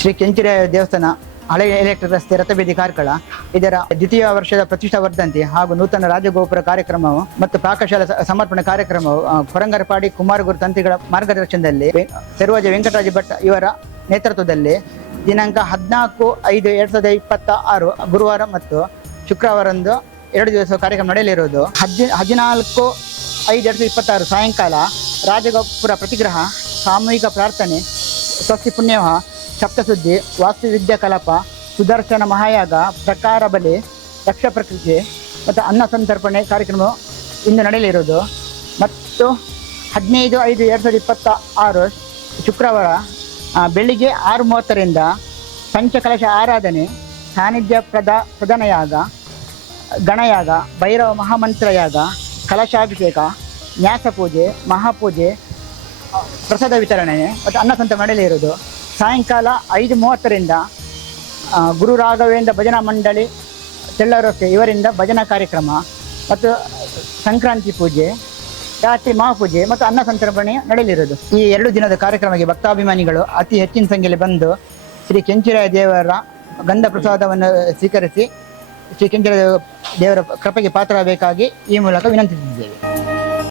ಶ್ರೀ ಕೆಂಚಿರಾಯ ದೇವಸ್ಥಾನ ಹಳೆ ಎಲೆಕ್ಟ್ರಿಕ್ ರಸ್ತೆ ರಥಬೀದಿ ಕಾರ್ಕಳ ಇದರ ದ್ವಿತೀಯ ವರ್ಷದ ಪ್ರತಿಷ್ಠಾ ವರ್ಧಂತಿ ಹಾಗೂ ನೂತನ ರಾಜಗೋಪುರ ಕಾರ್ಯಕ್ರಮವು ಮತ್ತು ಪಾಕಶಾಲಾ ಸಮರ್ಪಣೆ ಕಾರ್ಯಕ್ರಮವು ಕೊರಂಗರಪಾಡಿ ಕುಮಾರಗುರು ತಂತ್ರಿಗಳ ಮಾರ್ಗದರ್ಶನದಲ್ಲಿ ಸರ್ವಜ ವೆಂಕಟರಾಜ ಭಟ್ ಇವರ ನೇತೃತ್ವದಲ್ಲಿ ದಿನಾಂಕ 14/5/2026 ಗುರುವಾರ ಮತ್ತು ಶುಕ್ರವಾರಂದು 2 ದಿವಸ ಕಾರ್ಯಕ್ರಮ ನಡೆಯಲಿರುವುದು. 14/5/2026 ಸಾಯಂಕಾಲ ರಾಜಗೋಪುರ ಪ್ರತಿಗ್ರಹ, ಸಾಮೂಹಿಕ ಪ್ರಾರ್ಥನೆ, ಸ್ವಸ್ತಿ ಪುಣ್ಯವ, ಸಪ್ತಸುದ್ದಿ, ವಾಸ್ತುವಿದ್ಯಾ ಕಲಾಪ, ಸುದರ್ಶನ ಮಹಾಯಾಗ, ಪ್ರಕಾರ ಬಲಿ, ದಕ್ಷ ಪ್ರಕ್ರಿಯೆ ಮತ್ತು ಅನ್ನ ಸಂತರ್ಪಣೆ ಕಾರ್ಯಕ್ರಮ ಇಂದು ನಡೆಯಲಿರುವುದು. ಮತ್ತು 15/5/2026 ಶುಕ್ರವಾರ ಬೆಳಿಗ್ಗೆ 6:30ರಿಂದ ಪಂಚಕಲಶ ಆರಾಧನೆ, ಸಾನ್ನಿಧ್ಯ ಪ್ರಧಾನಯಾಗ, ಗಣಯಾಗ, ಭೈರವ ಮಹಾಮಂತ್ರಯಾಗ, ಕಲಶಾಭಿಷೇಕ, ನ್ಯಾಸಪೂಜೆ, ಮಹಾಪೂಜೆ, ಪ್ರಸಾದ ವಿತರಣೆ ಮತ್ತು ಅನ್ನ ಸಂತರ್ಪಣೆ ನಡೆಯಲಿರುವುದು. ಸಾಯಂಕಾಲ 5:30ರಿಂದ ಗುರು ರಾಘವೇಂದ್ರ ಭಜನಾ ಮಂಡಳಿ ಚೆಲ್ಲರೊಕ್ಕೆ ಇವರಿಂದ ಭಜನಾ ಕಾರ್ಯಕ್ರಮ ಮತ್ತು ಸಂಕ್ರಾಂತಿ ಪೂಜೆ, ರಾತ್ರಿ ಮಹಾಪೂಜೆ ಮತ್ತು ಅನ್ನ ಸಂತರ್ಪಣೆ ನಡೆಯಲಿರುವುದು. ಈ 2 ದಿನದ ಕಾರ್ಯಕ್ರಮಕ್ಕೆ ಭಕ್ತಾಭಿಮಾನಿಗಳು ಅತಿ ಹೆಚ್ಚಿನ ಸಂಖ್ಯೆಯಲ್ಲಿ ಬಂದು ಶ್ರೀ ಕೆಂಚಿರಾಯ ದೇವರ ಗಂಧ ಪ್ರಸಾದವನ್ನು ಸ್ವೀಕರಿಸಿ ಶ್ರೀ ಕೆಂಚಿರಾಯ ದೇವರ ಕೃಪೆಗೆ ಪಾತ್ರರಾಗಬೇಕಾಗಿ ಈ ಮೂಲಕ ವಿನಂತಿಸಿದ್ದೇವೆ.